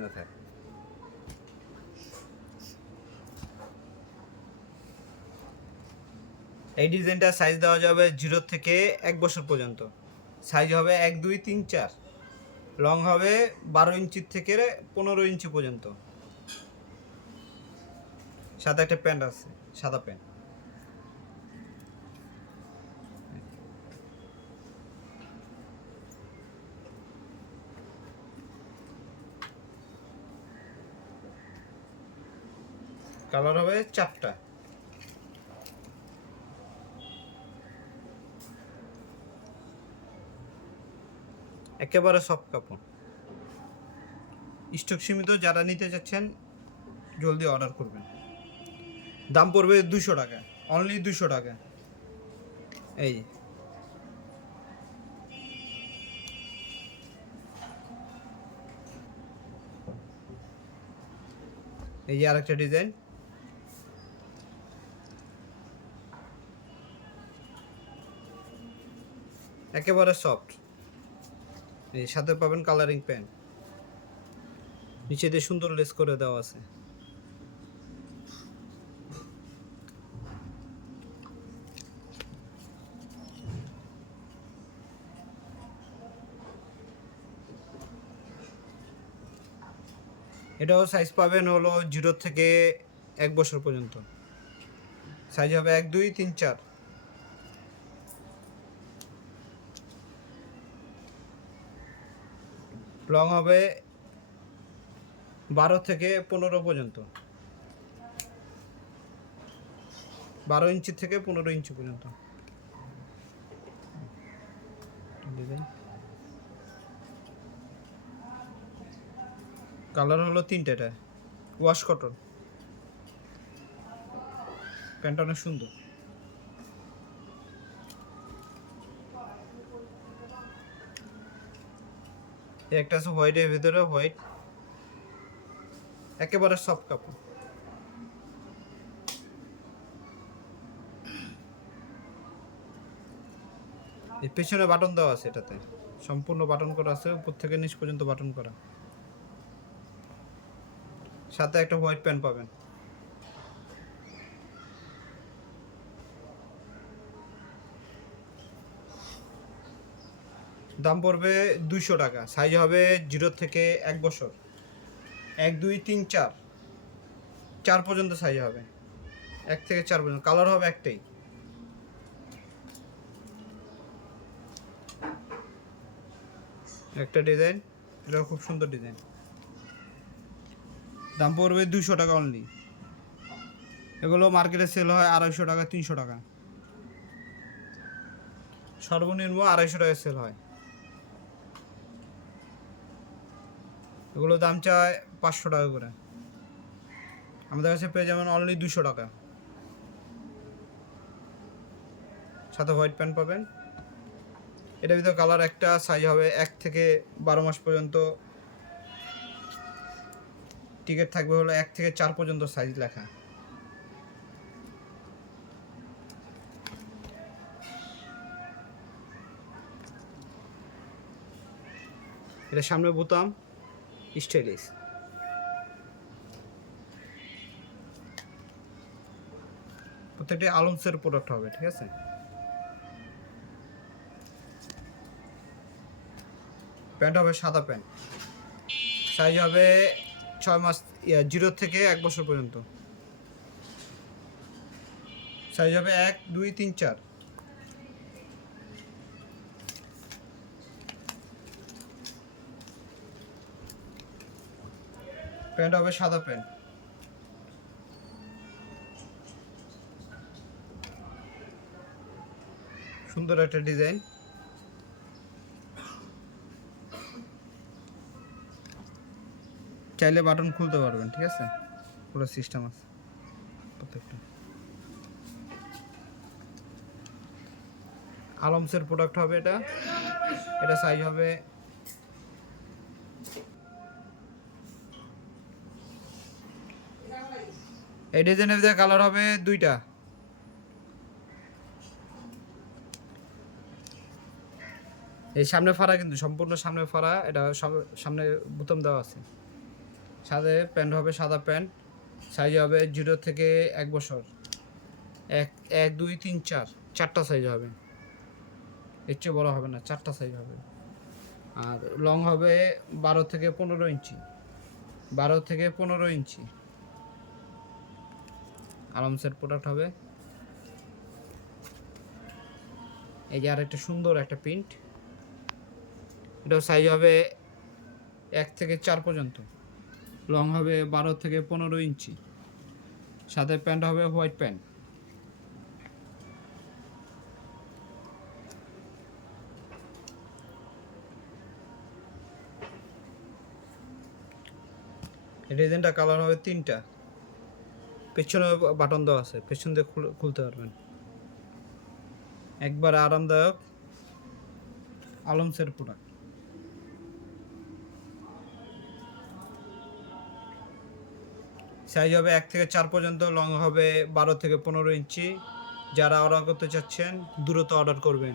না থাক এই ডিজাইনটা সাইজ দেওয়া যাবে জিরো থেকে এক বছর পর্যন্ত। সাইজ হবে এক, দুই, তিন, চার। লং হবে বারো ইঞ্চির থেকে পনেরো ইঞ্চি পর্যন্ত। সাথে একটা প্যান্ট আছে, সাদা প্যান্ট কালার হবে চারটা। একেবারে সব কাপড়। স্টক সীমিত, যারা নিতে চাচ্ছেন, জলদি অর্ডার করবেন। দাম পড়বে দুশো টাকা অনলি দুশো টাকা। এই এই যে আরেকটা ডিজাইন। একেবারে সফট। এই সাথে পাবেন কালারিং পেন নিচে দিয়ে সুন্দর লেস করে দেওয়া আছে। এটাও সাইজ পাবেন হলো জিরো থেকে এক বছর পর্যন্ত। সাইজ হবে এক, দুই, তিন, চার। লং হবে বারো থেকে পনেরো পর্যন্ত। বারো ইঞ্চি থেকে পনেরো ইঞ্চি পর্যন্ত। কালার হলো তিনটেটা ওয়াশ কটন। প্যান্টটা অনেক সুন্দর। একটা আছে হোয়াইটের ভিতরে হোয়াইট একেবারে সব কাপড়। এই পেছনে বাটন দেওয়া আছে এটাতে। সম্পূর্ণ বাটন করা আছে, উপর থেকে নিচ পর্যন্ত বাটন করা। সাথে একটা হোয়াইট প্যান্ট পাবেন। দাম পড়বে দুইশো টাকা। সাইজ হবে জিরো থেকে এক বছর। এক, দুই, তিন, চার। চার পর্যন্ত সাইজ হবে। এক থেকে চার পর্যন্ত। কালার হবে একটাই। একটা ডিজাইন এটা খুব সুন্দর ডিজাইন দাম পড়বে দুশো টাকা অনলি এগুলো মার্কেটে সেল হয় আড়াইশো টাকা, তিনশো টাকা। সর্বনিম্ন আড়াইশো টাকায় সেল হয়। এগুলো দাম চায় পাঁচশো টাকা করে। আমাদের কাছে পেয়ে যাবেন অনলি দুশো টাকা। সাথে হোয়াইট প্যান্ট পাবেন। এটার ভিতরে কালার একটা সাইজ হবে এক থেকে বারো মাস পর্যন্ত। টিকিট থাকবে হলো এক থেকে চার পর্যন্ত সাইজ লেখা। এটা সামনে বোতাম। স্টাইলিশ প্রত্যেকটি আলমসের প্রোডাক্ট হবে, ঠিক আছে? প্যান্ট হবে সাদা প্যান্ট সাইজ হবে ছয় মাস জিরো থেকে এক বছর পর্যন্ত। সাইজ হবে এক, দুই, তিন, চার। প্যান্ট হবে সাদা প্যান্ট। সুন্দর একটা ডিজাইন। চাইলে বাটন খুলতে পারবেন, ঠিক আছে? পুরো সিস্টেম আছে। প্রত্যেকটা। আলমসের প্রোডাক্ট হবে এটা। এটা সাইজ হবে এই ডিজাইনের ভিতরে কালার হবে দুইটা। এই সামনে ফাড়া কিন্তু, সম্পূর্ণ সামনে ফাড়া, এটা সামনে বোতাম দেওয়া আছে। সাথে প্যান্ট হবে সাদা প্যান্ট সাইজ হবে জিরো থেকে এক বছর। এক এক, দুই, তিন, চার, চারটা সাইজ হবে। এর চেয়ে বড় হবে না, চারটা সাইজ হবে। আর লং হবে বারো থেকে পনেরো ইঞ্চি। বারো থেকে পনেরো ইঞ্চি। আরামসের প্রোডাক্ট হবে। এই যে আর একটা সুন্দর একটা প্রিন্ট এটাও সাইজ হবে এক থেকে চার পর্যন্ত। লং হবে বারো থেকে পনেরো ইঞ্চি। সাথে প্যান্ট হবে হোয়াইট প্যান্ট ডিজাইনটা কালার হবে তিনটা। পেছনে বাটন দেওয়া আছে, পেছন দিয়ে খুলতে পারবেন। একবার আরামদায়ক আলমসের প্রোডাক্ট সাইজ হবে এক থেকে চার পর্যন্ত লং হবে বারো থেকে পনেরো ইঞ্চি যারা অর্ডার করতে চাচ্ছেন, দ্রুত অর্ডার করবেন।